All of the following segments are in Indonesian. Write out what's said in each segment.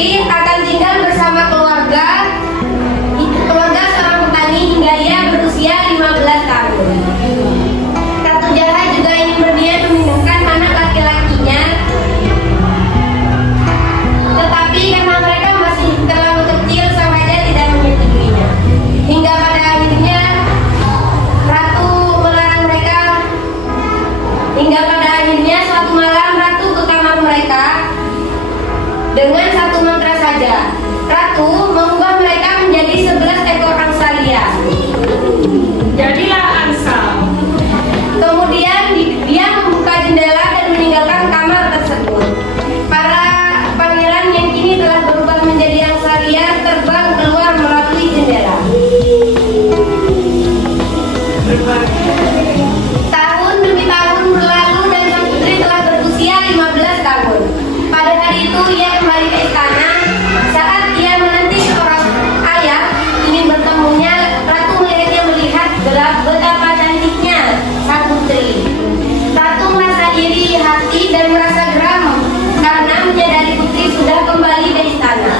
Putri akan tinggal bersama keluarga seorang petani hingga ia berusia 15 tahun. Ratu Jaha juga ingin berniat memindahkan anak laki-lakinya, tetapi karena mereka masih terlalu kecil, sang raja tidak menyetujuinya. Hingga pada akhirnya suatu malam ratu ke kamar mereka dengan satu mantra saja. Ratu mengubah mereka menjadi 11 ekor angsa liar. Jadilah angsa. Kemudian dia membuka jendela dan meninggalkan kamar tersebut. Para pangeran yang kini telah berubah menjadi angsa liar terbang keluar melalui jendela. Tahun demi tahun berlalu dan sang putri telah berusia 15 tahun. Pada hari itu ia kembali ke istana. Saat ia menanti seorang ayah ingin bertemunya, ratu melihat betapa cantiknya sang putri. Ratu merasa iri hati dan merasa geram karena menyadari putri sudah kembali ke istana.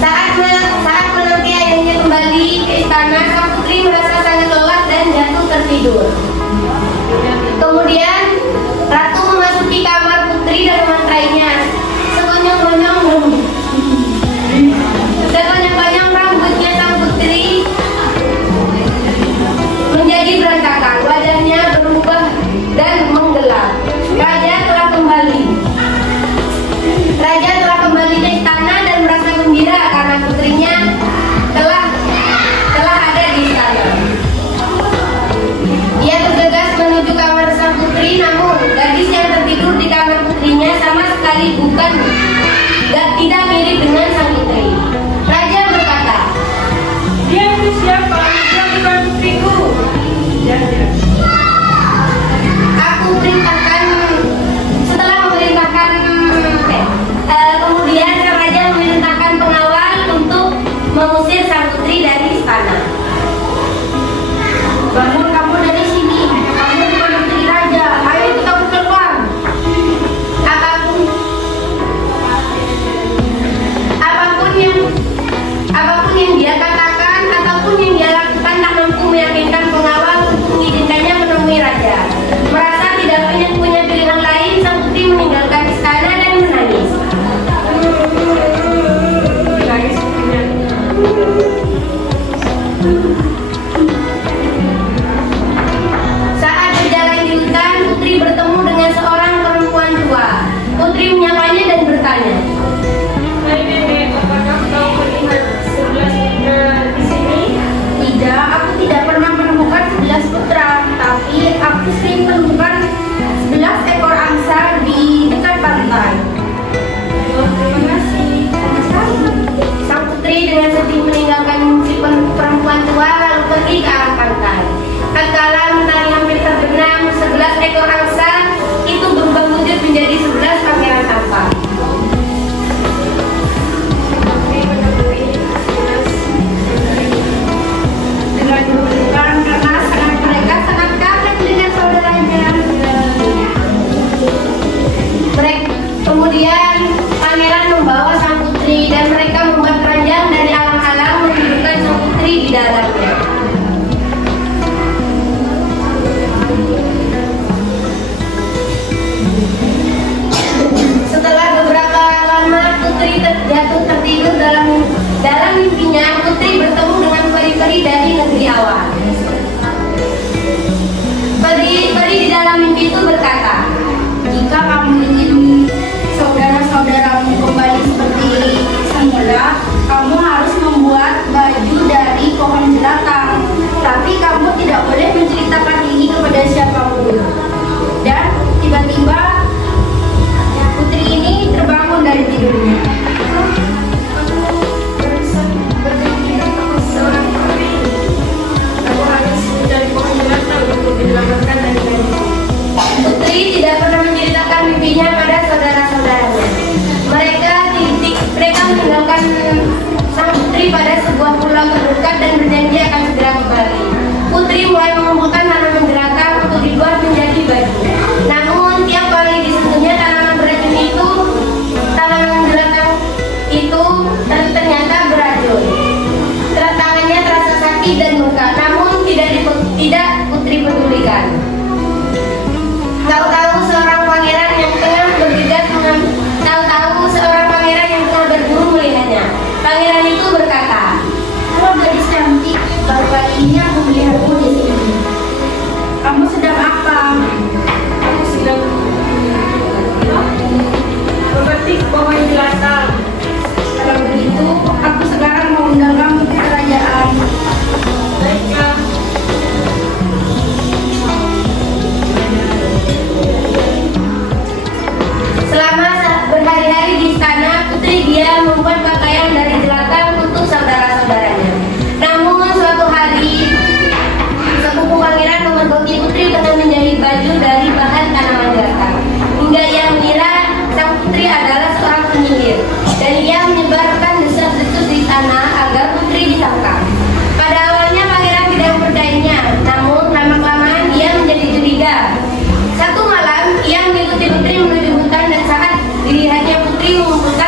Saat menanti ayahnya kembali ke istana, sang putri merasa sangat lelah dan jatuh tertidur. Kemudian ratu memasuki kamar putri dan memantrainya. Sekonyong-konyong rambutnya sang putri menjadi berantakan, wajahnya berubah dan menggelap. Raja telah kembali ke istana dan merasa gembira karena putrinya telah ada di istana. Ia bergegas menuju kamar sang putri, namun gadis yang tertidur di kamar putrinya sama sekali tidak mirip dengan sang putri. Raja berkata, Dia itu siapa? Dia bukan putriku. Aku perintahkan. Setelah memerintahkan, kemudian sang raja memerintahkan pengawal untuk mengusir sang putri dari istana. Bangun kamu dari sini. Kamu bukan putri raja. Ayo kita keluar. Apapun yang dia katakan ataupun yang dia lakukan tak mampu meyakinkan pengawal untuk mengizinkannya menemui raja. Merasa tidak punya pilihan lain, sang putri meninggalkan istana dan menangis. Saat berjalan di hutan, putri bertemu dengan seorang perempuan tua. Putri menyapanya dan bertanya, Hai nenek, apakah kau melihat 11 di sini? tidak, aku tidak pernah menemukan 11 putra, tapi aku sering menemukan 11 ekor angsa di dekat pantai. Terima kasih. Sama-sama. Sang putri dengan sedih meninggalkan si perempuan tua lalu pergi ke arah pantai. Tatkala mentari hampir terbenam, 11 ekor angsa itu berubah wujud menjadi 11 pangeran tampan. Dengan berpelukan karena mereka sangat kangen dengan saudaranya. Kemudian pangeran membawa sang putri dan mereka membuat keranjang dari alang-alang menghidupkan sang putri di dalamnya. Setelah beberapa lama putri jatuh tertidur dalam mimpinya, putri bertemu dengan peri-peri dari negeri awan. Peri di dalam mimpi itu berkata, jika kamu ingin saudara-saudaramu kembali seperti semula, kamu harus membuat baju dari pohon jelatang. Tapi kamu tidak boleh menceritakan ini kepada siapapun. Dan tiba-tiba putri ini terbangun dari tidurnya. Putri tidak pernah menceritakan mimpinya pada saudara-saudaranya. Mereka meninggalkan sang putri pada sebuah pulau terdekat dan berjanji akan segera kembali. Putri mulai mengumpulkan tanaman jelatang untuk dibuat menjadi baju. Namun tiap kali disentuhnya tanaman beracun itu, tanaman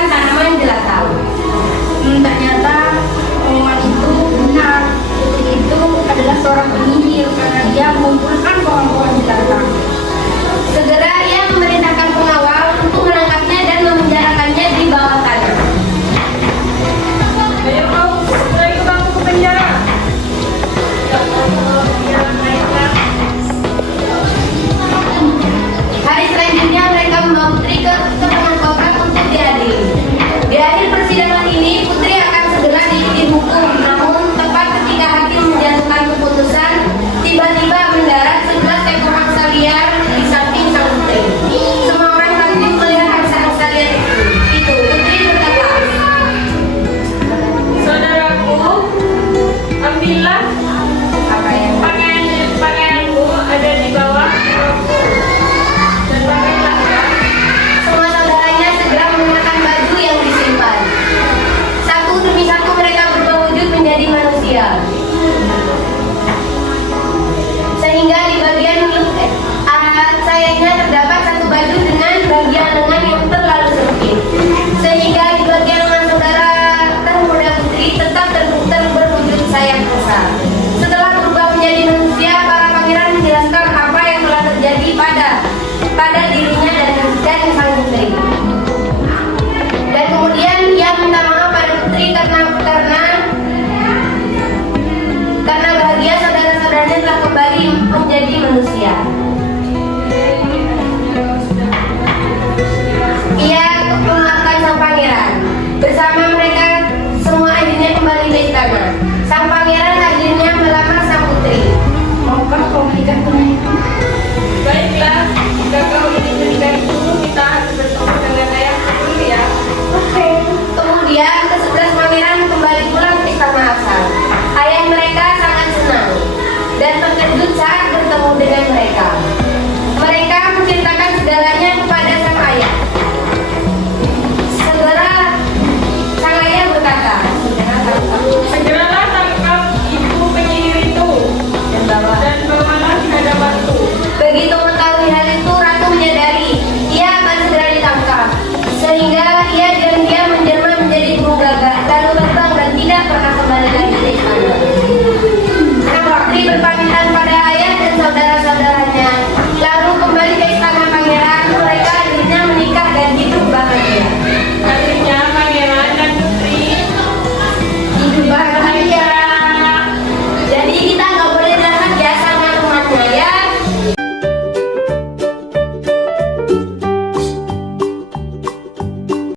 tanaman jelantah. Ternyata omongan itu benar. Putri itu adalah seorang penyihir karena dia mengumpulkan pohon-pohon jelantah. Segera ia memerintahkan pengawal untuk menangkapnya dan memenjarakannya di bawah tanah. Ayo kau, segera ikut aku ke penjara. Hari selanjutnya mereka membawa Putri ke tengah kota untuk diadili. Di akhir persidangan ini, Putri akan segera dihukum. Namun tepat ketika hakim menjatuhkan keputusan, tiba-tiba mendarat 11 ekor angsa liar di samping sang putri. Semua orang takjub melihat angsa-angsa liar itu. Putri berkata, Saudaraku, ambillah apa yang pakaianku ada di bawah rokku dan pakailah ya. semua saudaranya segera menggunakan baju yang disimpan. Satu demi satu mereka berubah wujud menjadi manusia. Sehingga di bagian sayangnya terdapat satu baju dengan bagian lengan yang terlalu sempit. Sehingga di bagian lengan saudara termuda Putri tetap berwujud sayap besar. Setelah berubah menjadi manusia, para pangeran menjelaskan apa yang telah terjadi pada dirinya dan sang putri. Dan kemudian ia minta maaf pada Putri karena bahagia saudara-saudaranya telah kembali menjadi manusia. Ia memaafkan sang pangeran. Bersama mereka semua akhirnya kembali ke istana. Sang pangeran akhirnya melamar sang putri. Maukah kau menikah denganku? Baiklah, jika kau ingin menikahiku, kita harus bertemu dengan ayahku dulu ya. Oke. Kemudian ke-11 pangeran kembali pulang ke istana asal. Ayah mereka sangat senang dan terkejut saat bertemu dengan mereka. Mereka menceritakan segalanya kepada sang ayah. Segera sang ayah berkata, Segeralah tangkap ibu penyihir itu dan bawalah ke hadapanku. begitu mengetahui hal itu, ratu menyadari ia akan segera ditangkap, sehingga ia diam-diam